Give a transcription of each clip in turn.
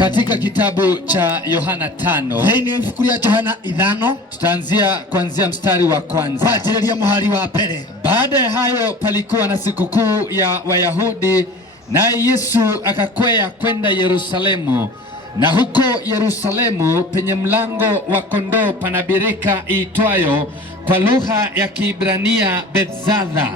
Katika kitabu cha Yohana 5 tutaanzia kuanzia mstari wa kwanza. Baada ya hayo palikuwa na sikukuu ya Wayahudi, naye Yesu akakwea kwenda Yerusalemu. Na huko Yerusalemu penye mlango wa kondoo pana birika iitwayo kwa lugha ya Kiebrania Bethzatha,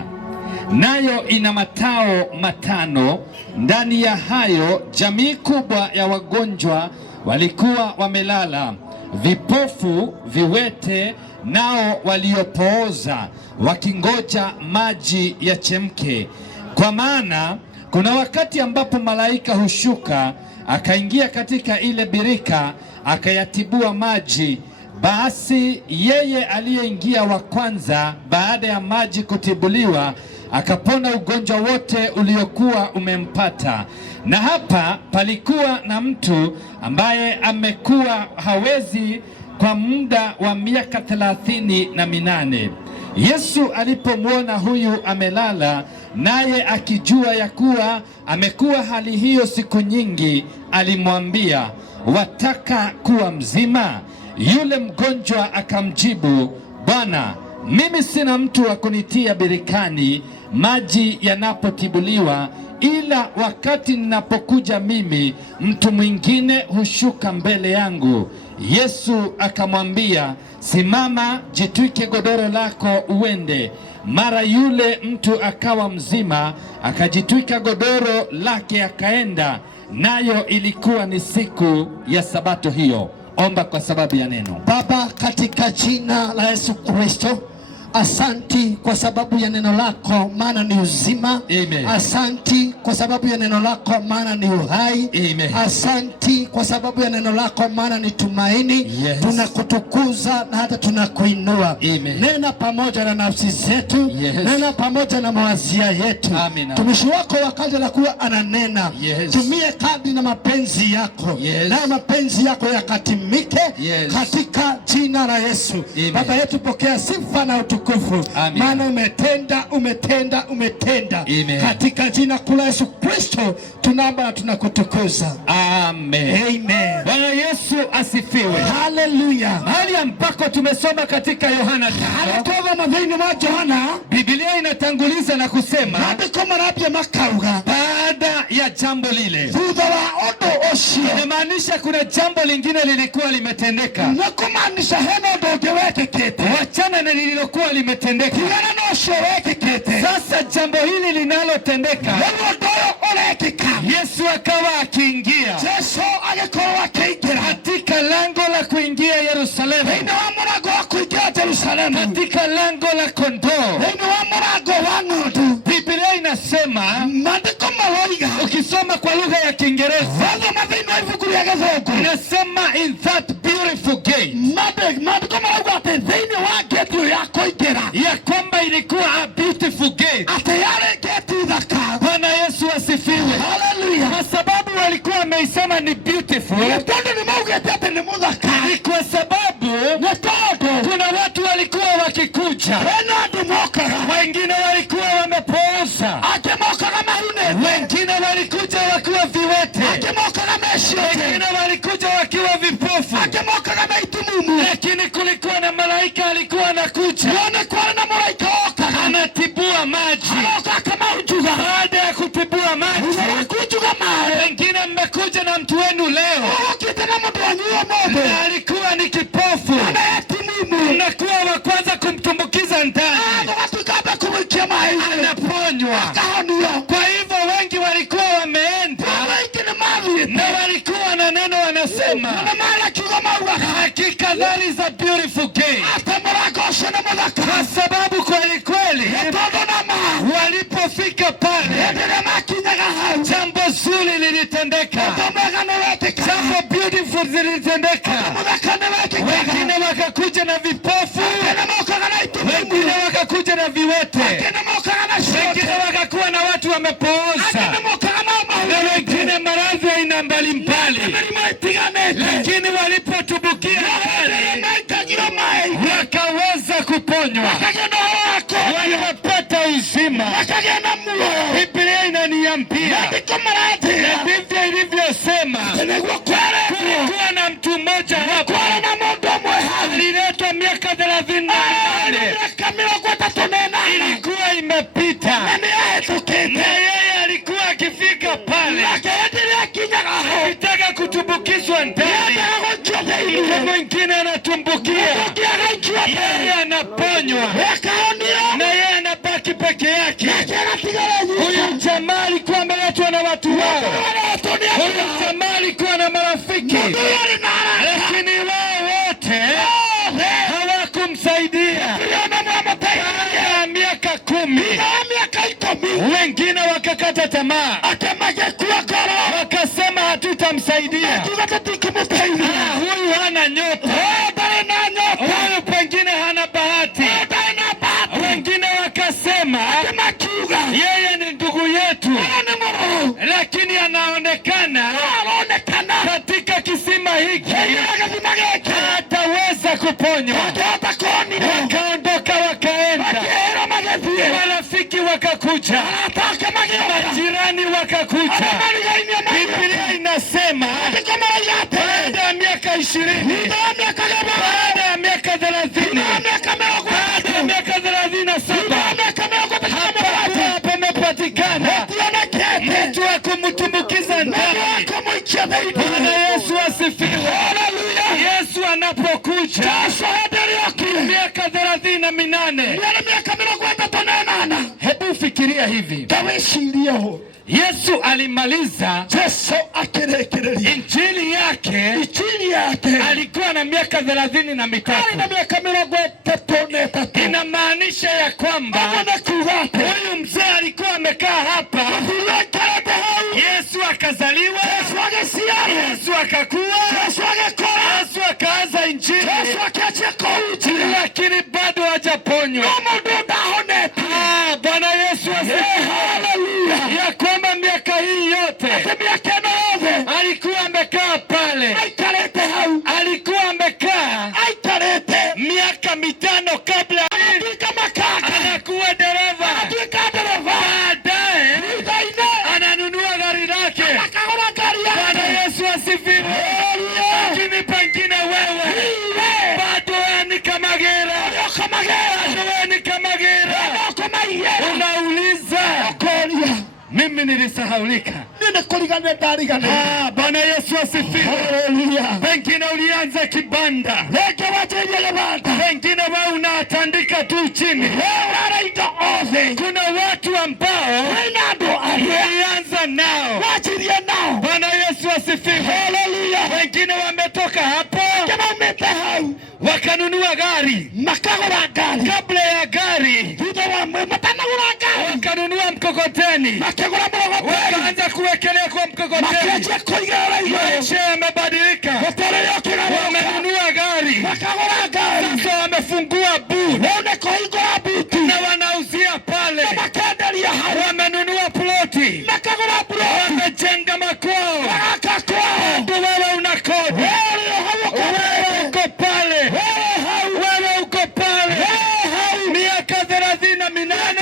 nayo ina matao matano. Ndani ya hayo jamii kubwa ya wagonjwa walikuwa wamelala, vipofu, viwete, nao waliopooza, wakingoja maji yachemke. Kwa maana kuna wakati ambapo malaika hushuka akaingia katika ile birika akayatibua maji. Basi yeye aliyeingia wa kwanza baada ya maji kutibuliwa akapona ugonjwa wote uliokuwa umempata. Na hapa palikuwa na mtu ambaye amekuwa hawezi kwa muda wa miaka 38. Yesu alipomwona huyu amelala, naye akijua ya kuwa amekuwa hali hiyo siku nyingi, alimwambia, wataka kuwa mzima? Yule mgonjwa akamjibu, Bwana, mimi sina mtu wa kunitia birikani maji yanapotibuliwa, ila wakati ninapokuja mimi, mtu mwingine hushuka mbele yangu. Yesu akamwambia, simama, jitwike godoro lako uende. Mara yule mtu akawa mzima, akajitwika godoro lake akaenda. Nayo ilikuwa ni siku ya Sabato hiyo. Omba kwa sababu ya neno. Baba, katika jina la Yesu Kristo, asanti kwa sababu ya neno lako, maana ni uzima. Amen. Asanti kwa sababu ya neno lako, maana ni uhai. Amen. Asanti kwa sababu ya neno lako, maana ni tumaini. Yes. Tunakutukuza na hata tunakuinua. Amen. Nena pamoja na nafsi zetu. Yes. Nena pamoja na mawazia yetu. Amen. Tumishi wako wakati anakuwa ananena. Yes. Tumie kadri na mapenzi yako. Yes. Na mapenzi yako yakatimike. Yes. Katika jina la Yesu. Amen. Baba yetu, pokea sifa na utukufu. Maana umetenda. Amen. Katika jina la Yesu Kristo tunaomba na tunakutukuza. Amen. Amen. Bwana Yesu asifiwe. Haleluya. Mahali ambako tumesoma katika Yohana 5, Biblia inatanguliza na kusema baada ya jambo lile. Inamaanisha kuna jambo lingine lilikuwa limetendeka. Wachana na lililokuwa limetendeka. Sasa jambo hili linalotendeka, Yesu akawa akiingia katika lango la kuingia Yerusalemu, katika lango la kondoo. Biblia inasema, ukisoma kwa lugha ya Kiingereza inasema in that beautiful gate, ya kwamba ilikuwa a beautiful gate. Bwana Yesu asifiwe. Hallelujah. Kwa sababu walikuwa wameisema ni beautiful, ni kwa sababu kuna watu walikuwa wakikuja, wengine walikuwa wamepooza, wengine walikuja wakiwa viwete, wengine walikuja wakiwa vipofu, lakini kulikuwa na malaika alikuwa anakuja, anatibua maji. Baada ya kutibua maji, wengine mmekuja na mtu wenu leo na alikuwa ni kipofu, mnakuwa wa kwanza kumtumbukiza ndani, anaponywa. Kwa hivyo wengi walikuwa wameenda na walikuwa na neno wanasema, hakika that is a beautiful gate. Kwa sababu kweli kweli walipofika pale, jambo zuri lilitendeka, jambo beautiful lilitendeka. Wengine wakakuja na vipofu, wengine wakakuja na viwete, wengine wakakuwa na watu wamepooza, na wengine maradhi ya aina mbalimbali. Lakini walipotubukia wakaweza kuponywa, wakapata uzima. Biblia inaniambia, na ndivyo ilivyosema, kulikuwa na mtu mmoja hapa aliletwa miaka 38 ilikuwa imepita, na yeye alikuwa akifika pale akitaka kutumbukizwa ndani, mwingine anatumbukia, yeye anaponywa na yeye anabaki peke yake. Huyu jamaa alikuwa ameletwa na watu wao, huyu jamaa alikuwa na marafiki, lakini wao wote hawakumsaidia. Baada ya miaka 10 wengine wakakata tamaa, wakasema hatutamsaidia, huyu hana nyota, huyu pengine hana bahati. Wengine wakasema yeye ni ndugu yetu, lakini anaonekana katika kisima hiki hataweza kuponywa. Wakaondoka wakaenda, marafiki wakakuja, majirani wakakuja. Biblia inasema baada ya miaka 20, baada ya miaka 30, baada ya miaka 37, hapa pamepatikana mtu wa kumtumbukiza ndani. Bwana Yesu asifiwe. Yesu anapokuja miaka 38, hebu fikiria hivi, Yesu alimaliza injili yake, alikuwa na miaka 33. Inamaanisha ya kwamba huyu mzee alikuwa amekaa hapa, Yesu akazaliwa, Yesu akakuwa, Yesu akaanza injili, lakini bado hajaponywa. Bwana Yesu asifiwe. Ya kwamba miaka hii yote alikuwa amekaa pale, alikuwa amekaa miaka 5 kabla anakuwa dereva, baadaye ananunua gari lake. Bwana Yesu asifiwe. Lakini pengine wewe bado wewe ni kama gera, unauliza mimi nilisahaulika. Bwana Yesu asifiwe. Pengine ulianza kibanda, pengine wewe unatandika tu chini. Kuna watu ambao ulianza nao. Bwana Yesu asifiwe. Wengine wametoka hapo wakanunua gari, kabla ya gari wakanunua mkokoteni, wakaanza kuwekelea kwa mkokoteni. Maisha yamebadilika, wamenunua gari, sasa wamefungua buti na wanauzia pale. Wamenunua ploti, wamejenga makwao, ndio wewe unakodi, wewe uko pale, miaka 38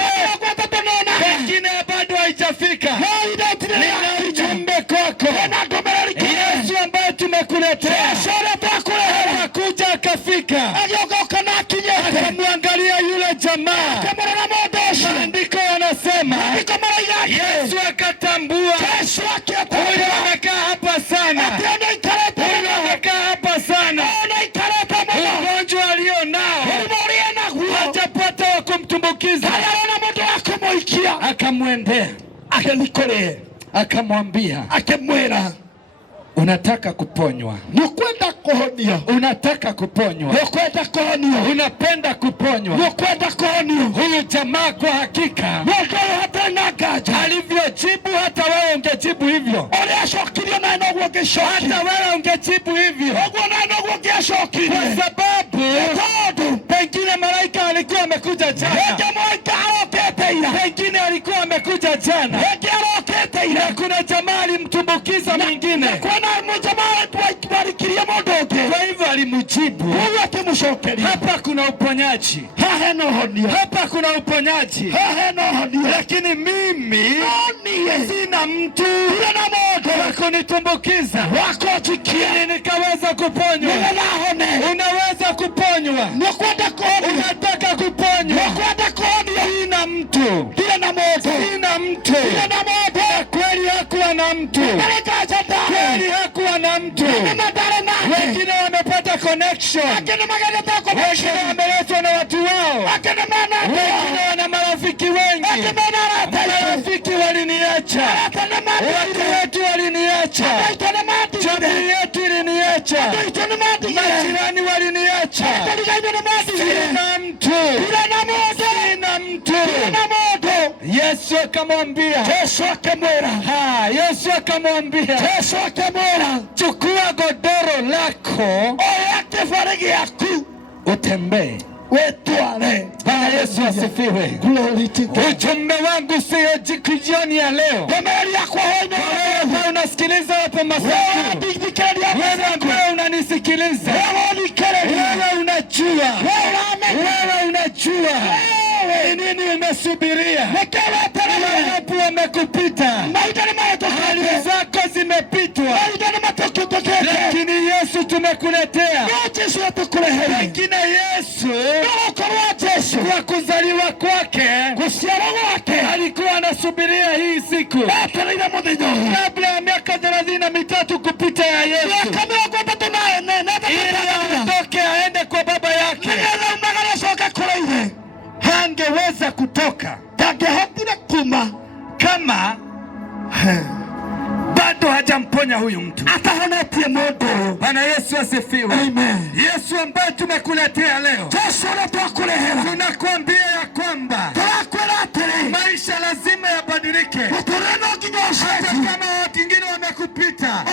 pengine bado haijafika. Nina ujumbe kwako. Yesu ambaye tumekuletea akakuja, akafika, akamwangalia yule jamaa. Maandiko yanasema Yesu akatambua huyu amekaa hapa sana, huyu amekaa hapa sana, ugonjwa alio nao hajapata wa kumtumbukiza. Akamwendea, akamwambia, unataka kuponywa? Unataka kuponywa? Unapenda kuponywa? Huyu jamaa kwa hakika alivyojibu, hata wewe ungejibu hivyo, hata wewe ungejibu hivyo, kwa sababu pengine malaika alikuwa amekuja jana, pengine alikuwa amekuja jana, na kuna jamaa alimtumbukiza mwingine, kwa hivyo alimjibu, hapa kuna uponyaji, hapa kuna uponyaji, lakini mimi sina mtu wa kunitumbukiza ili nikaweza kuponywa. Unaweza kuponywa, unataka kuponywa, sina mtu, sina mtu. Kweli hakuwa na mtu, kweli hakuwa na mtu. Wengine wamepata connection, wengine wameletwa na watu wao, wengine wana marafiki wengi. Marafiki waliniacha, watu wetu waliniacha, jamii yetu iliniacha, majirani waliniacha. Sina mtu, sina mtu. Yesu akamwambia, Yesu akamwambia, chukua godoro lako utembee. Bwana Yesu asifiwe. Ujumbe wangu sio jioni ya leo. Wewe unasikiliza hapo Masaki, wewe ambaye unanisikiliza, wewe unajua ni nini umesubiria. Wapo wamekupita, hali zako zimepitwa, lakini Yesu tumekuletea. Lakini Yesu kwa kuzaliwa kwake alikuwa anasubiria hii siku kabla ya miaka 33 kupita ya Yesu, ili atoke aende kwa Baba yake. Hangeweza kutoka kama bado hajamponya huyu mtu. Bwana Yesu asifiwe. Yesu ambaye tumekuletea leo, tunakuambia ya kwamba maisha lazima yabadilike. Hata kama watu wengine wamekupita,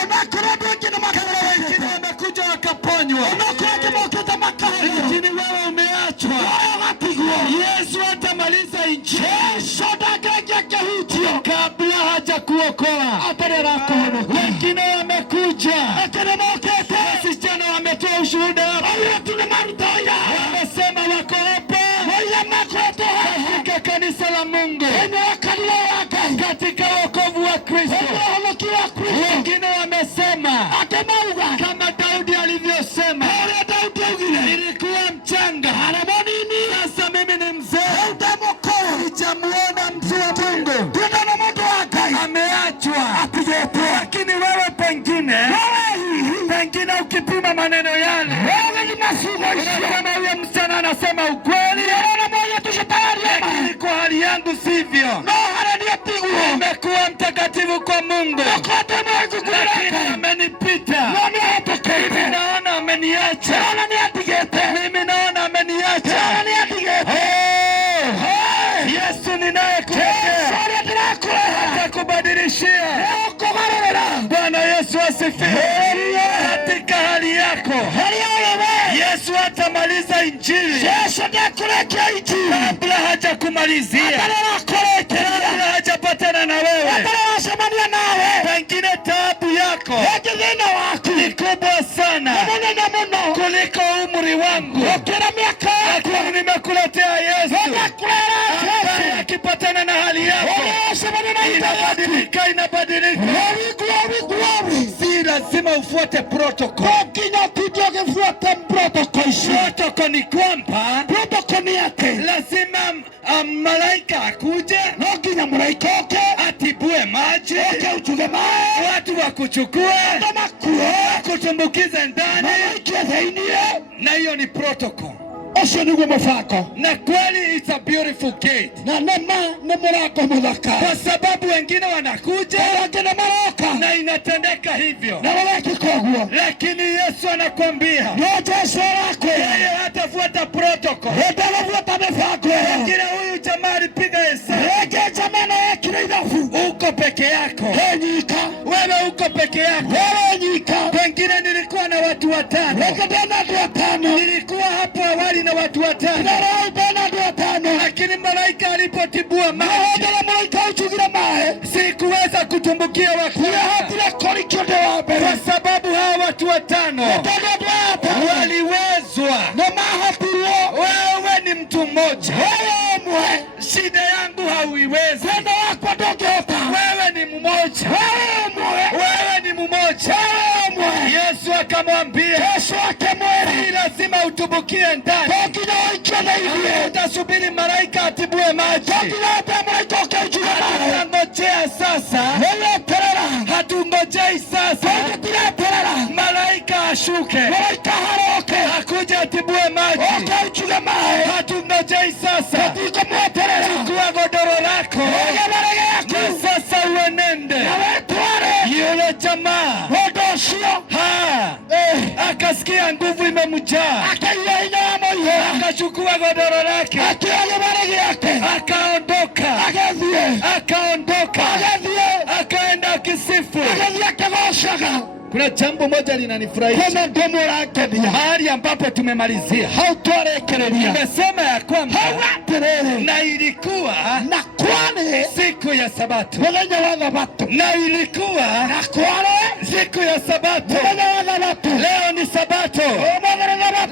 kama wengine wamekuja wakaponywa, lakini wewe umeachwa. Yesu atamaliza injili kabla hajakuokoa. Wengine wamekuja, wasichana wametoa ushuhuda, wamesema wako hapa katika kanisa la Mungu, katika wokovu wa Kristo. Wengine wamesema kama Daudi alivyosema, nilikuwa mchanga, sasa mimi ni mzee, sijamuona mtu wa Mungu, ameachwa. Lakini wewe pengine ukipima maneno yale, kama huyo msichana anasema ukweli, lakini kwa hali yangu sivyo. Nimekuwa mtakatifu kwa Mungu, lakini amenipita. Mimi naona ameniacha, mimi naona ameniacha. Yesu ninayekuletea atakubadilishia. Bwana Yesu asifiwe. Katika hali yako Yesu atamaliza injili kabla hajakumalizia, kabla hajapatana na wewe. Pengine taabu yako ni kubwa sana kuliko umri wangu, lakini nimekuletea Yesu ambaye akipatana na hali yako inabadilika. Si lazima ufuate protocol. Protocol ni kwamba lazima malaika akuje, atibue maji, watu wakuchukue, kutumbukiza ndani, na hiyo ni protocol. Na kweli it's a beautiful gate, kwa sababu wengine wanakuja na inatendeka hivyo. Lakini Yesu anakwambia yeye hatafuata protocol. Lakini huyu jamaa alipiga hesabu, uko peke yako, wewe uko peke yako. Pengine nilikuwa na watu 5, nilikuwa hapo awali na watu 5, lakini malaika alipotibua maji sikuweza kutumbukia wakati, kwa sababu hawa watu 5 Yesu akamwambia si lazima utubukie ndani, utasubiri malaika atibue maji. Hatungojea sasa, hatungojei sasa malaika ashuke akuje atibue maji. Hatungojei sasa. Chukua godoro lako na sasa uenende. Yule jamaa akasikia nguvu imemjaa, akachukua godoro lake akaondoka akaenda akisifu. Kuna jambo moja linanifurahisha mahali ambapo tumemalizia. Nimesema ya kwamba na ilikuwa siku ya Sabato, na ilikuwa siku ya Sabato. Leo ni Sabato,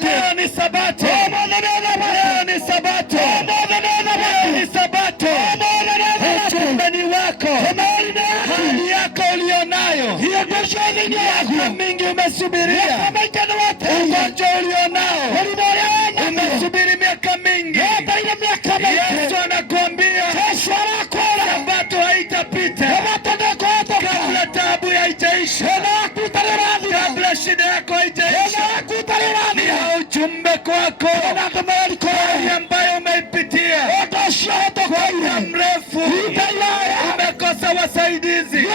leo ni Sabato, leo ni Sabato, leo ni Sabato. Uchumbani wako, hali yako ulionayo, miaka mingi umesubiria, ugonjwa ulionao umesubiri miaka mingi. Yesu anakuambia Sabato haitapita kabla taabu haijaisha, kabla shida yako haijaisha. Ni ujumbe kwako ambayo umeipitia kwa muda mrefu, umekosa wasaidizi,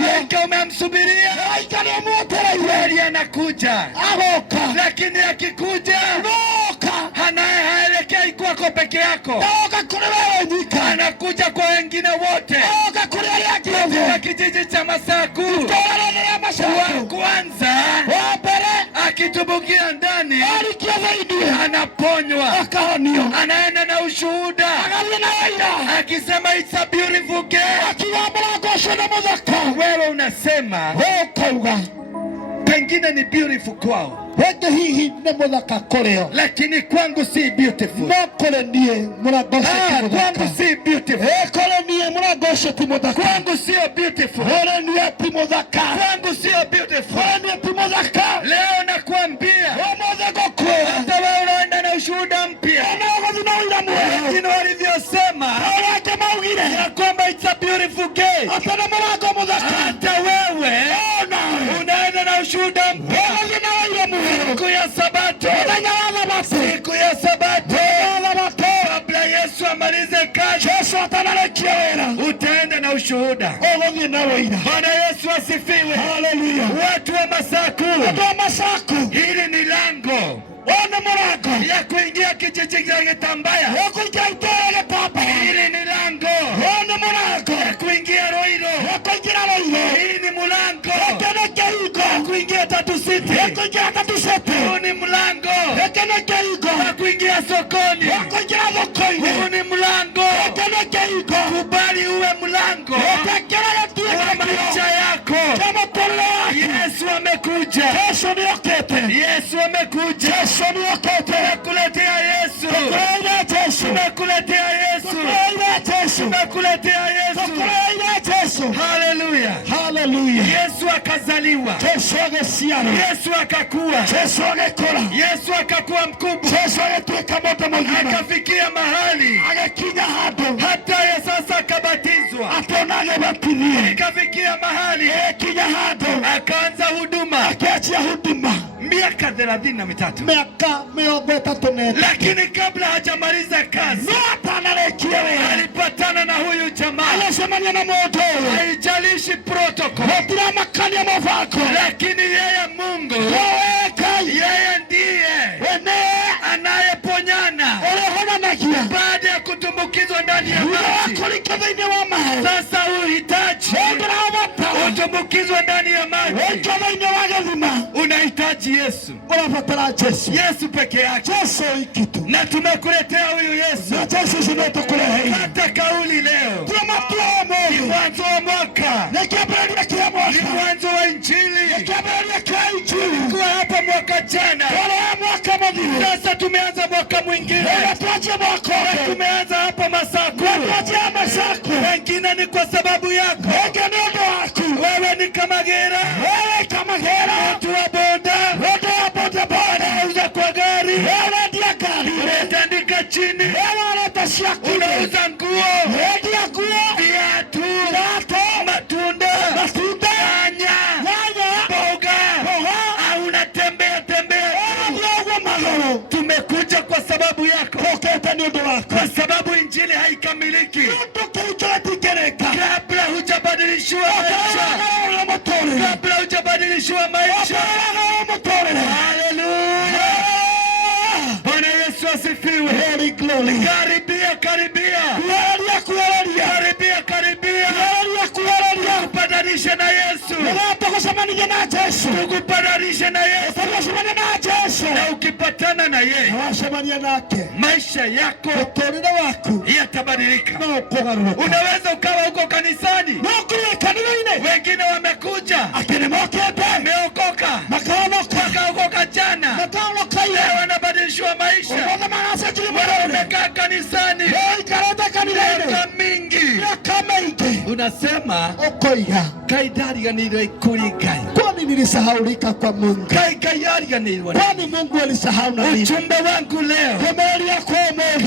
malaika umemsubiria, kweli anakuja, lakini akikuja haelekei kwako peke yako, anakuja kwa wengine wote. Katika kijiji cha Masaku wa kwanza akitubukia ndani anaponywa, anaenda na ushuhuda akisema it's a beautiful girl. Wewe unasema pengine ni beautiful kwao, lakini kwangu si beautiful. Kwangu si beautiful. Kwangu sio beautiful. Kwangu sio beautiful. Leo nakwambia hata wewe unaenda na ushuhuda mpya, lakini walivyosema ya kwamba it's a beautiful girl, hata wewe unaenda na ushuhuda mpya. Siku ya Sabato, siku ya Sabato, kabla Yesu amalize kazi, utaenda na ushuhuda. Bwana Yesu asifiwe. Watu wa Masaku, hili ni lango ya kuingia kijiji cha Gitambaya. Hili ni lango ya kuingia Roiro. Hili ni mlango ya kuingia Tatu City. Huu ni mlango ya kuingia sokoni. Huu ni mlango, kubali uwe mlango wa maisha yako. Yesu amekuja, Yesu amekuja. Tumekuletea Yesu, tumekuletea Yesu, tumekuletea Yesu. Haleluya, haleluya. Yesu akazaliwa, Yesu akakua, Yesu akakuwa mkubwa, akafikia mahali hata ya sasa akabatizwa, ikafikia mahali akaanza huduma miaka 33. Lakini kabla hajamaliza kazi alipatana na huyu jamaa. Haijalishi protocol, lakini yeye Mungu, yeye ndiye anayeponyana baada ya kutumbukizwa ndani ya maji. Sasa uhitaji utumbukizwa ndani ya maji, unahitaji Yesu. Yesu peke yake. Na tumekuletea huyu Yesu. Hata kauli leo ni mwanzo wa mwaka, ni mwanzo wa Injili. Tulikuwa hapa mwaka jana, sasa tumeanza mwaka mwingine. Tumeanza hapa Masaku. Wengine ni kwa sababu yako. Wewe ni kama Gera, unaendia gari, umetandika chini, unaleta shaki, unauza nguo, unaendia nguo, viatu, matunda, nyanya, mboga, au unatembea tumekuja kwa sababu yako, kwa sababu injili haikamiliki kabla hujabadilishiwa maisha, kabla hujabadilishiwa maisha. Haleluya, Bwana Yesu asifiwe. Karibia, karibia tukupatanishe na Yesu, tukupatanishe na Yesu, na ukipatana na yeye maisha yako yatabadilika. Unaweza ukawa huko kanisani, wengine wamekuja wameokoka, wakaokoka jana, leo wanabadilishwa maisha. Wamekaa kanisani miaka mingi, unasema kaidariganirwo ikuri Ngai, kwani nilisahaulika kwa Mungu, kwani Mungu alisahau na mimi. Ujumbe wangu leo,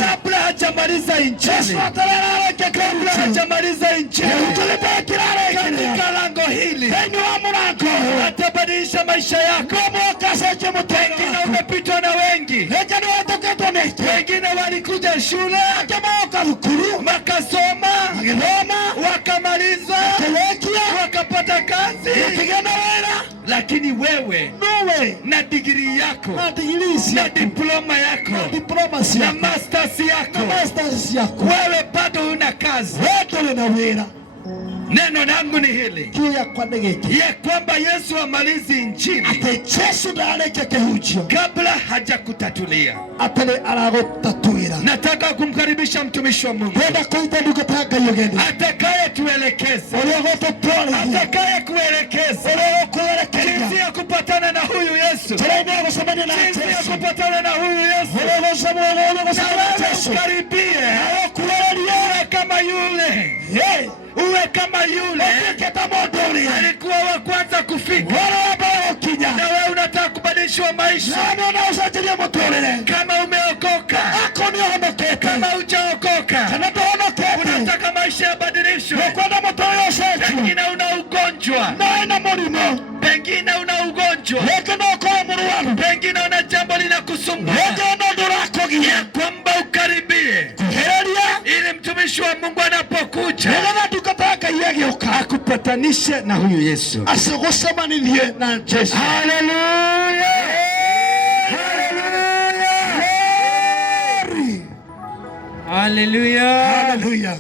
kabla hajamaliza injili, kabla hajamaliza injili, katika lango hili atabadilisha maisha yako. Wengine umepitwa na wengi, wengine walikuja shule wakasoma, wakamaliza, wakapata kazi, lakini wewe na digrii yako na diploma yako na masters yako, wewe bado una kazi. Neno langu ni hili ya kwamba Yesu amalizi injili kabla hajakutatulia. Nataka kumkaribisha mtumishi wa Mungu atakaye tuelekeza, atakaye kuelekeza jinsi ya kupatana na huyu Yesu, jinsi ya kupatana na huyu Yesu. Karibie uwe kama yule, uwe kama yule alikuwa wa kwanza kufika, na wewe unataka kubadilishwa maisha. Kama umeokoka, kama hujaokoka, unataka maisha yabadilishwe, pengine una ugonjwa, pengine una ugonjwa, pengine una jambo linakusumbua, ya kwamba ukaribie ili mtumishi wa Mungu anapokuja akupatanishe na huyu Yesu. Haleluya, haleluya, haleluya.